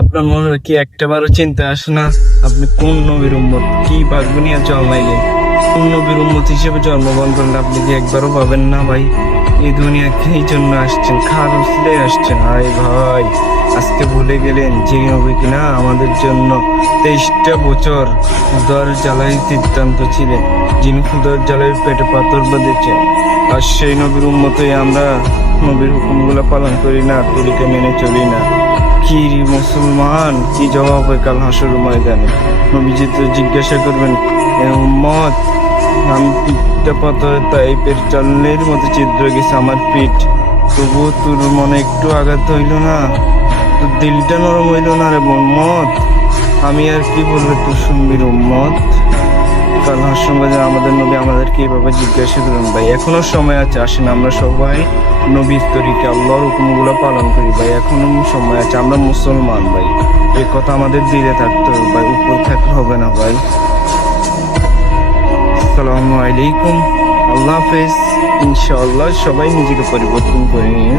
আপনার মনে কি একটাবারও চিন্তা আসে না আপনি কোন নবীর উম্মত, কি ভাগ্য নিয়ে জন্মাইলেন? কোন নবীর উম্মত হিসেবে জন্মগ্রহণ করলে আপনি কি একবারও পাবেন না ভাই? এই দুনিয়াকে এই জন্য আসছেন, খার উসলে আসছেন। হায় ভাই, আজকে ভুলে গেলেন যে নবী কিনা আমাদের জন্য 23টা বছর ক্ষুধার জ্বালায় সিদ্ধান্ত ছিলেন, যিনি ক্ষুধার জ্বালায় পেটে পাথর বেঁধেছেন। আর সেই নবীর উম্মতই আমরা নবীর হুকুমগুলো পালন করি না, তরিকা মেনে চলি না। কি মুসলমান, কি জবাব হয় কাল হাসর ময়দানে? নবীজি তো জিজ্ঞাসা করবেন, "এ উম্মত, আমি পিঠটা পাথর টাইপের চালের মতো ছিদ্র গেছে আমার পিঠ, তবুও তোর মনে একটু আঘাত হইল না? তোর দিলটা নরম হইল না রে উম্মত? আমি আর কি বলবো তোর সুন্নির উম্মত?" কাল হাসর ময়দানে আমাদের নবী আমাদেরকে এইভাবে জিজ্ঞাসা করবেন। ভাই এখনো সময় আছে, আসেন আমরা সবাই নবীর তরিকে আল্লাহর হুকুমগুলো পালন করি ভাই। এখনো সময় আছে, আমরা মুসলমান ভাই। এই কথা আমাদের দিলে থাকতে হবে ভাই, উপর থাকলে হবে না ভাই। আসসালামু আলাইকুম, আল্লাহ হাফেজ। ইনশাআল্লাহ সবাই নিজেকে পরিবর্তন করে নিন।